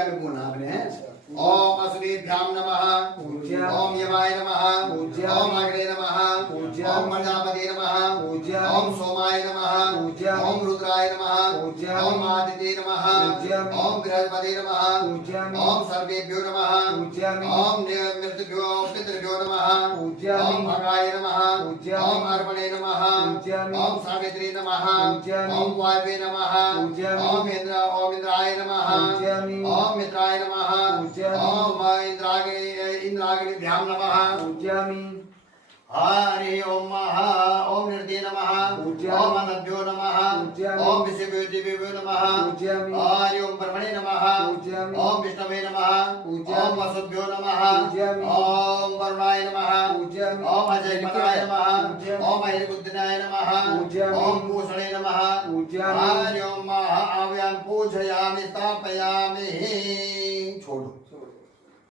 बोलना आपने ओम असुरेभ्याम नमः ओम यमाय नमः ओम अग्रे नमः ओम प्रजापते नमः ओम सोमाय नमः ओम रुद्राय नमः ओम आदित्ये नमः ओम बृहस्पते नमः ओम सर्वेभ्यो नमः ओम मृतभ्यो पितृभ्यो नमः ओम भगाय नमः ओम अर्पणे नमः ओम सावित्रे नमः ओम वायवे नमः ओम इंद्राय नमः ओम मित्राय नमः ओम इंद्राग्निभ्यां नमः पूजयामि हरि ओम ओम निर्दे नमः ओम अनभ्यो नमः ओम विषभ्यो नमः हरि ओम ब्रह्मणे नमः ओम विष्णवे नमः ओम वसुभ्यो नमः ओम वरुणाय नमः ओम अजयपताय नमः ओम ऐरबुद्धिनाय नमः ओम भूषणे नमः हरि ओम आव्याम पूजयामि स्थापयामि छोड़ो